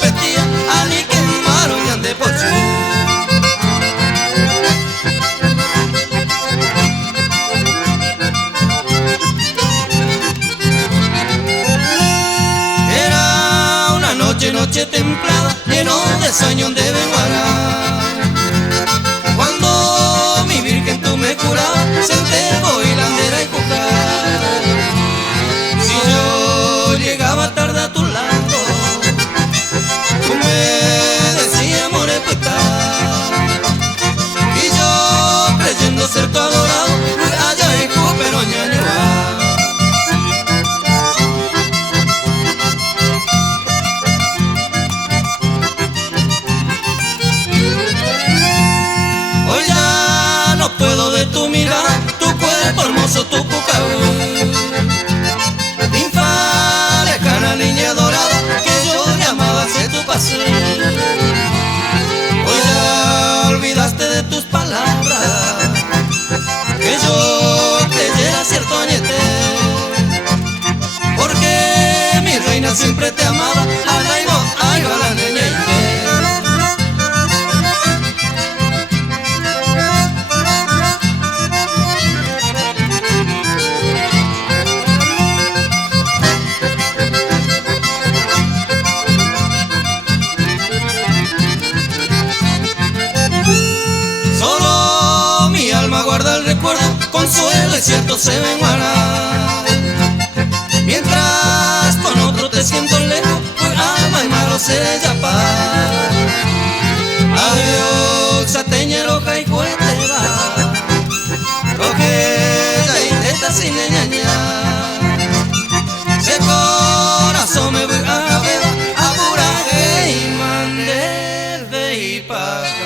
repetía, ali quemaron y ande por su. Era una noche templada, lleno de sueños de Benguará. Cuando mi virgen tú me curabas, senté boilandera y cucar. Si yo llegaba tarde a tu lado, tú me decías morepetá. Y yo creyendo ser tu adorado, allá y pero ñañuá. Hoy ya no puedo de tu mirar, tu cuerpo hermoso, tu cucaú. Ninfa lejana, niña dorada, que yo llamaba hacia tu pasión. Hoy ya olvidaste de tus palabras, que yo creyera cierto añete. Porque mi reina siempre te amaba, ay va la niña y te. Guarda el recuerdo, consuelo y cierto se venguará. Mientras con otro te siento lejos, pues ama y malo seré ya paz. Adiós, sateñero, jaicuete va. Roque, ya y teta sin ñaña. Se corazón me voy a ver, apura y mande de y pagar.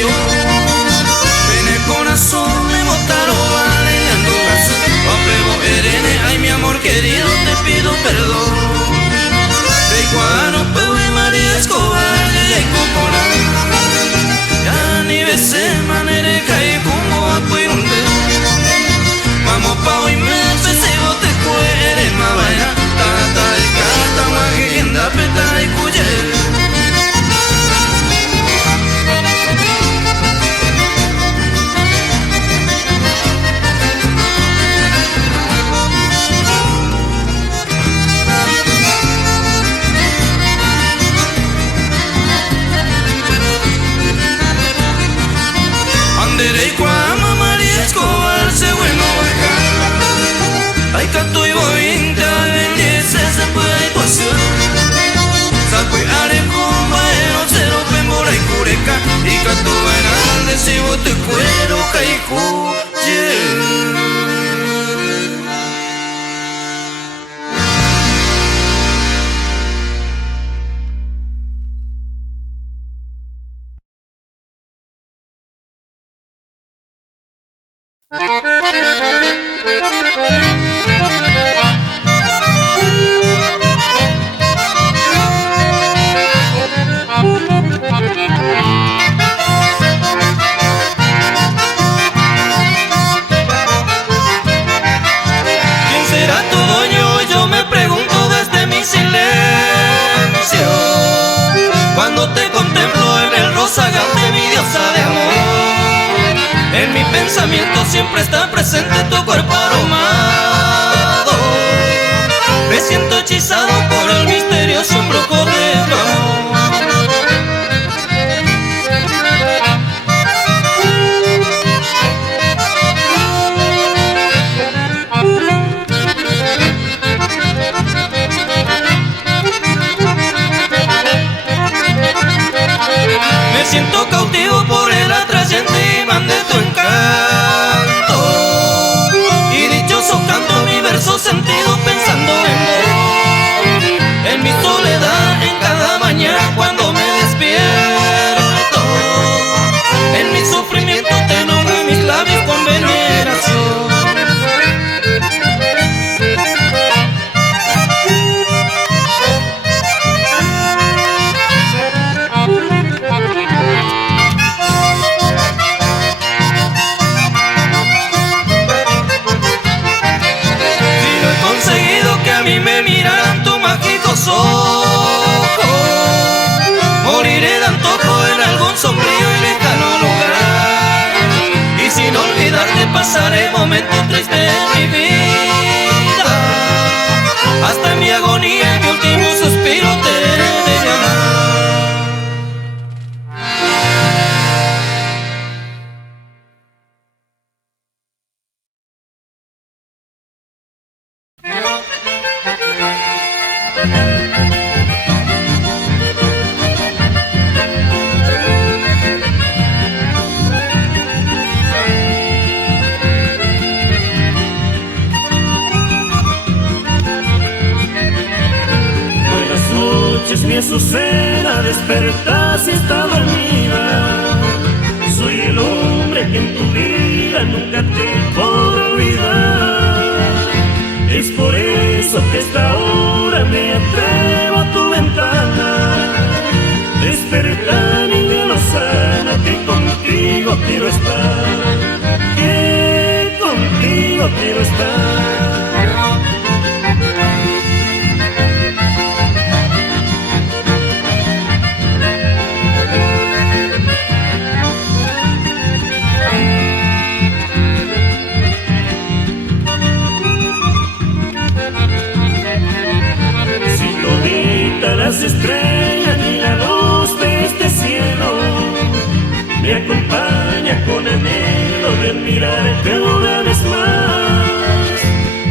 yo. En el corazón me botaron bailando gaso. Apego erene, ay mi amor querido, te pido perdón. Recuano, Pepe María Escobar, de Copona. Ya ni besé manera caí como a Puirunde. Vamos pa' hoy me festivo te cuere ma vaya. Tata y cata maginda peta y cuye. Anderei Cuama María Escobar se bueno acá. Ay canto y voy a bendice se puede ecuación. Sacue arecomba en cero pembora y cureca. Y canto vainal de si vos te cuero caicu. Siempre está presente tu cuerpo aromado. Me siento hechizado por el misterioso embrujo de tu amor. Me siento cautivo por el atrayente imán de tu encanto. Canto mi verso sentido pensando en vos. En mi soledad, en cada mañana cuando me despierto. En mi sufrimiento te nombro mis labios con veneración. Moriré de antojo en algún sombrío y lejano lugar. Y sin olvidarte pasaré momentos tristes de mi vida. Hasta en mi agonía, en mi último suspiro te he de llamar. Mi Azucena, desperta si está dormida. Soy el hombre que en tu vida nunca te podrá olvidar. Es por eso que esta hora me atrevo a tu ventana. Desperta, niña lozana, que contigo quiero estar. Que contigo quiero estar. Las estrellas ni la luz de este cielo me acompaña con anhelo de admirarte una vez más.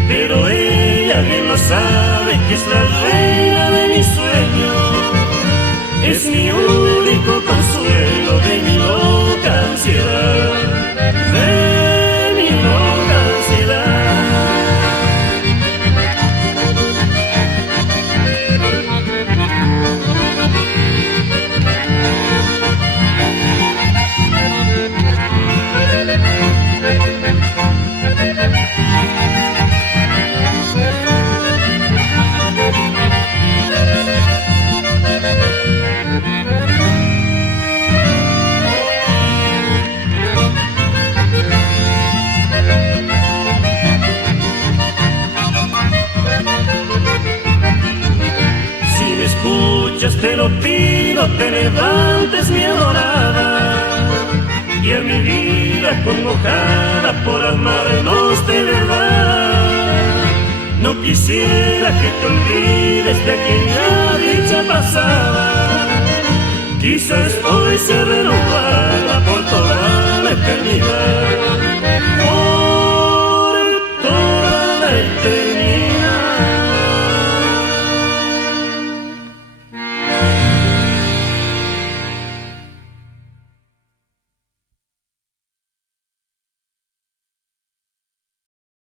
Pero ella bien lo sabe que es la reina de mis sueños, es mi único consuelo de mi loca ansiedad, de mi loca ansiedad. pido te levantes, mi adorada, y a mi vida congojada por amarnos de verdad. No quisiera que te olvides de aquella dicha pasada, quizás hoy se renovara por toda la eternidad.